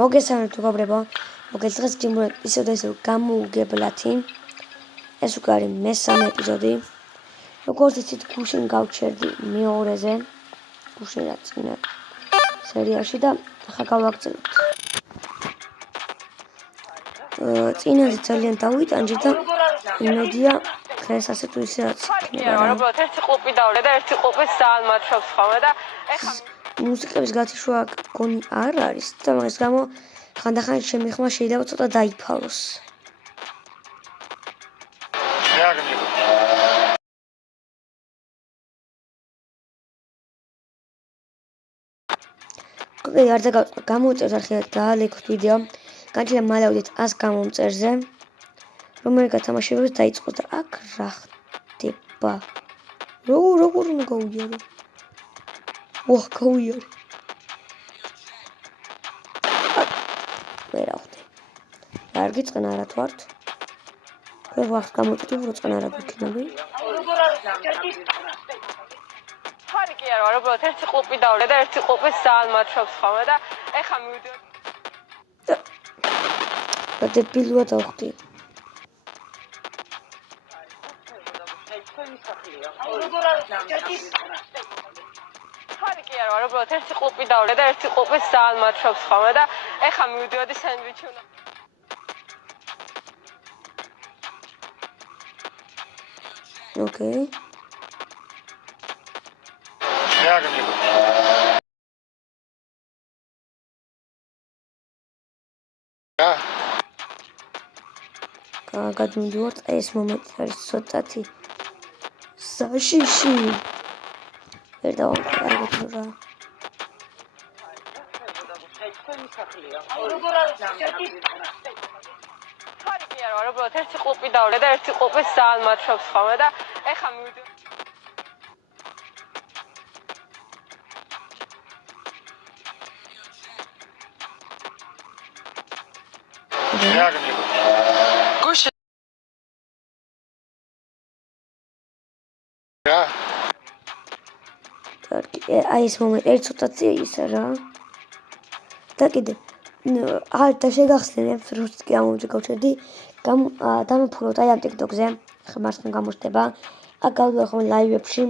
მოგესალმებით მეგობრებო, დღეს გიმროთ ისევ და ისევ გამოუგებლათი. ეს უკვე არის მესამე ეპიზოდი. როგორც იცით, გუშინ გავჩერდი მეორეზე, გუშინ რა წინა სერიაში და ახლა გავაგრძელებთ. წინაზე ძალიან დავიტანჯე და იმედია დღეს ასე თუ ისე რაც იქნება რა. ერთი კლუბი დავდე და ერთი კლუბის საალმათშობს ხოლმე და ეხლა მუსიკების გათიშვა გონი არ არის და მაგის გამო ხანდახან შემიხმა შეიძლება ცოტა დაიფაროს. არ გამოვწერთ არხი დაალექვთ ვიდეო. განჭირა მალავდით 100 გამომწერზე. რომელი გათამაშებებს დაიწყოს და აქ რა ხდება? როგორ უნდა გავიარო? გავიარე. ვერა ხვდი. არ გიწყენა რა თუ ართ? ვახ გამოვწერთ უფრო წყენა რა გიქნები? კი არა, უბრალოდ ერთი კლუბი დავდე და ერთი კლუბის საალმათშობს ხოლმე და ეხლა მივიდოდი. და დებილია დავხდი. კი არა, უბრალოდ ერთი კლუბი დავდე და ერთი კლუბის საალმათშობს ხოლმე და ეხლა მივიდოდი სენდვიჩი უნდა. ოკეი. გადმიდივართ, ეს მომენტი არის ცოტათი საშიში. ვერ დავამყარებ რა. კი არა, უბრალოდ ერთი კლუბი დავდე და ერთი კლუბის საალმათშობს ხოლმე და ეხლა მივიდოდი. აი ეს მომენტი ერთ ცოტათი ისე რა. და კიდე და შეგახსენებთ რომ კი ამომჭი გავჩერდი დამოფლოთ აი ამ TikTok-ზე ხა მარცხნივ გამოჩნდება. აქ გავდივარ ხოლმე ლაივებში,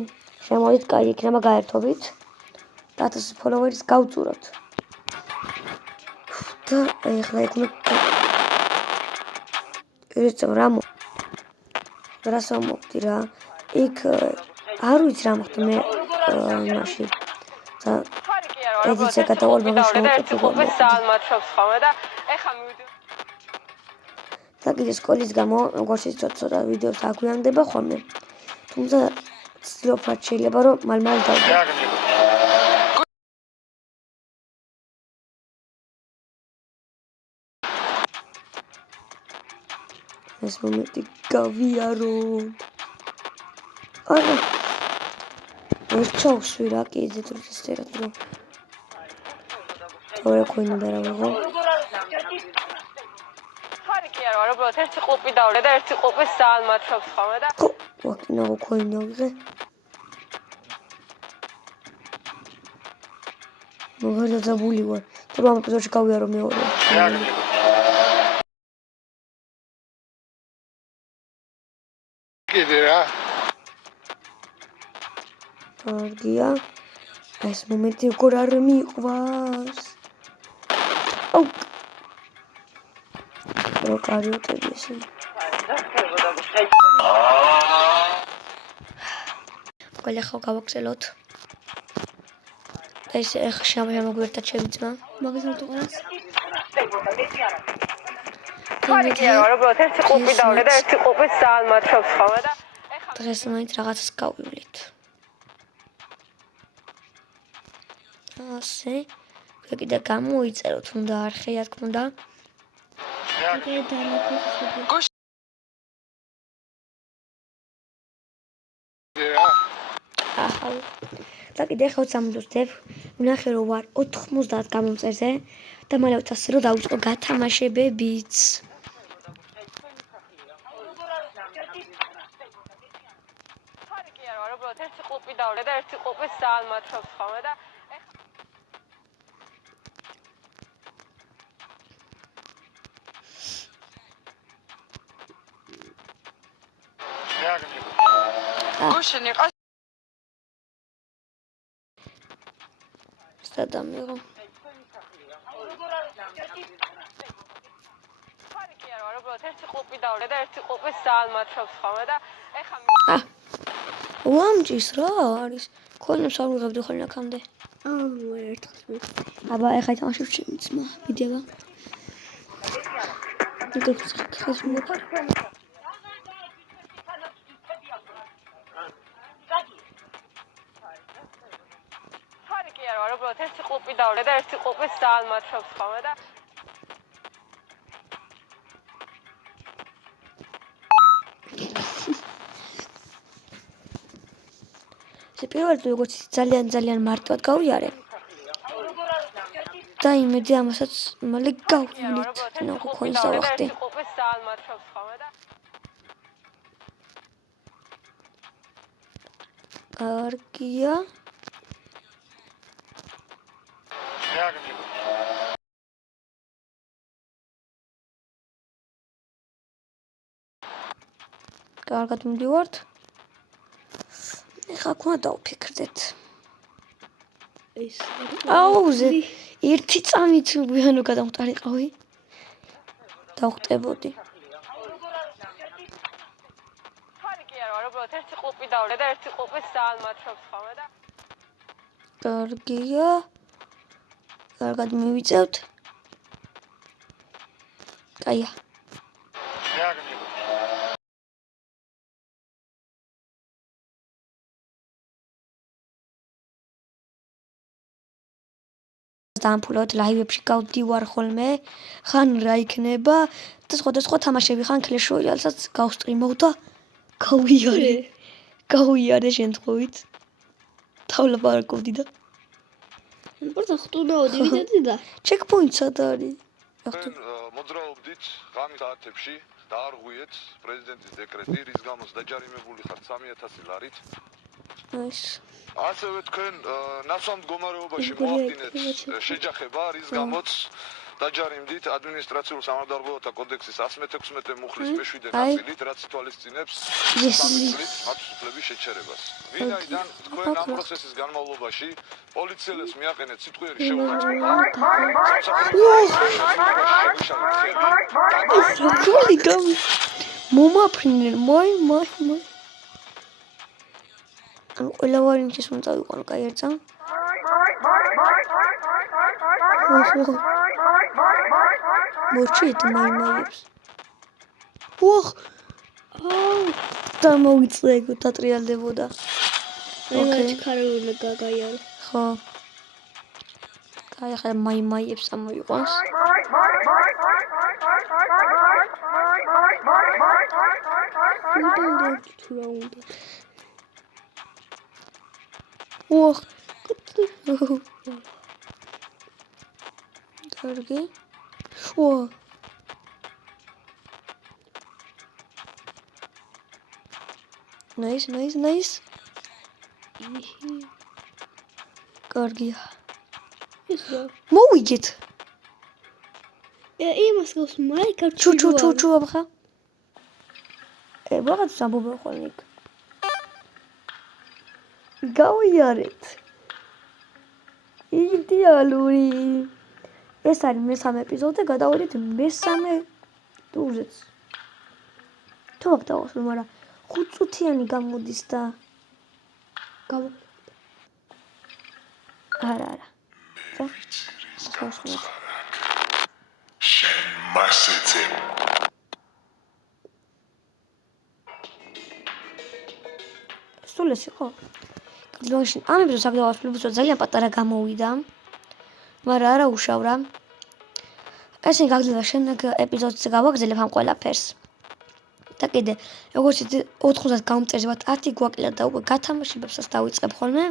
შემოდით, კაი იქნება გაერთობით და 1000 ფოლოვერის გავწუროთ. და ეხლა იქ ეს რას ამოვხდი რა. იქ არ ვიცი რა მოხდა მე იმაში და ედიცე გადავალბაღი კლუბის საალმათშობს ხოლმე და ეხლა მივიდოდი. და კიდე სკოლის გამო როგორც ცოტა ვიდეოს აგვიანდება ხოლმე. თუმცა ცდილობ რაც შეიძლება რომ მალ დავდე. ეს მომენტი გავიარო. არა. ეს ჩავსვი რა კიდე დროის წერად რომ. თორე ქოინდა რა ვიღო. კი არა, უბრალოდ ერთი კლუბი დავდე და ერთი კლუბის საალმათშობს ხოლმე და ვაკინა ქოინდა ვიღე. მოგერდა ძაბული ვარ. თუ ამ ეპიზოდში გავიარო მეორე. კიდე რა. კარგია. ეს მომენტი როგორ არ მიყვარს. აუ. რო კარიოტები ესენი. ყველა ხო გავაგზელოთ. და ეს ახლა შემოგვერთა ჩემი ძმა. მაგას თუ ყავს. კი არა, უბრალოდ ერთი კლუბი დავდე და ერთი კლუბის საალმათშობს ხოლმე და ეხლა დღეს მაინც რაღაცას გავივლით. ასე კიდე გამოიწეროთ უნდა არხი რა თქმა უნდა. და კიდე ხოთ სამდუსტებ ვნახე რომ ვარ 90 გამომწერზე და მალე ვთქვი რომ დავიწყო გათამაშებებიც. კი არა, უბრალოდ ერთი კლუბი დავდე და ერთი კლუბის საალმათშობს ხოლმე და გუშინი ყავს სტადამიღო. ხარიკი არ ვარ, უბრალოდ ერთი ყლუპი დავდე და ერთი ყლუპის საალმათრობს ხოლმე და ეხა უამჯის რა არის? ქონებს არ ვიღებდი ხოლმე აქამდე. ერთხელ აბა ეხა ითამაშებ ჩემი ძმა, მიდიება. ხეს მოფარ. ხარიკი არ ვარ, უბრალოდ ერთი ყლუპი დავდე და ერთი ყლუპის საალმათრობს ხოლმე და ეს პირველად როგორც ძალიან მარტივად გავიარე. და იმედი ამასაც მალე გავვლით. ნახო ქონის დავახტი. ყლუპის საალმათრობს ხოლმე და კარგია. კარგად მივდივართ. ეხლა ქონა დავფიქრდეთ. ეს აუზე ერთი წამით ვიანო გადამხტარიყავი. დავხტებოდი. ხარიკი არ ვარ, უბრალოდ ერთი ყლუპი დავდე და ერთი ყლუპის საალმათრობს ხოლმე და კარგია. კარგად მივიწევთ. კაია. დამფულოთ ლაივებში გავდივარ ხოლმე, ხან რა იქნება და სხვადასხვა თამაშები ხან Clash Royale-საც გავსტრიმავ და გავიარე შემთხვევით. თავლა პარკოვდი და პორტა ხტუნაოდი ვიდედი და checkpoint სად არის? მოძრაობდით ღამის საათებში დაარღვიეთ პრეზიდენტის დეკრეტი, რის გამოც დაჯარიმებული ხართ 3000 ლარით. ეს ასევე თქვენ ნაცვლად მდგომარეობაში მოახდინეთ შეჯახება, რის გამოც დაჯარიმდით ადმინისტრაციულ სამართალდარღვევათა კოდექსის 116 მუხლის მეშვიდე ნაწილით, რაც ითვალისწინებს სამართლის მართლობის შეჩერებას. ვინაიდან თქვენ ამ პროცესის განმავლობაში პოლიციელებს მიაყენეთ სიტყვიერი შეურაცხყოფა, მომაფრინდნენ, მოი. ანუ ყველა ვარიანტის უნდა ვიყო, კაი ერცა. მოჩით მაიმაიებს. ოხ! დამოვიწეგო, დატრიალდებოდა. მე ჩქარული გაგაიარე. ხო. კაი, ახლა მაიმაიებს ამოიყვანს. უნდა თუ რა უნდა. ოხ! კარგი. ო! Nice. კარგია. ისო. მოვიგეთ. იმას გავს მაიკა ჩუ აბხა. რაღაც სამბობო ხოლმე. გავიარეთ. იდეალური. ეს არის მესამე ეპიზოდი, გადავედით მესამე ტურზეც. თუ აქ დავასრულე, მაგრამ 5 წუთიანი გამოდის და არა. დავასრულეთ. შენ მასეცე სულესი ხო? გლოში ამ ეპიზოდს აქ დავასრულებთ, ძალიან პატარა გამოვიდა. მაგრამ არა უშავრა. ესე გაგძლება შემდეგ ეპიზოდზე გავაგრძელებ ამ ყველაფერს. და კიდე როგორც 90 გამომწერზე ვართ 10 გვაკლა და უკვე გათამაშებებსაც დავიწყებ ხოლმე.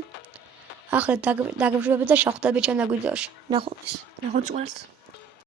ახლა დაგემშვიდობეთ და შევხვდებით შემდეგ ვიდეოში. ნახვამდის. ნახოთ ყველას.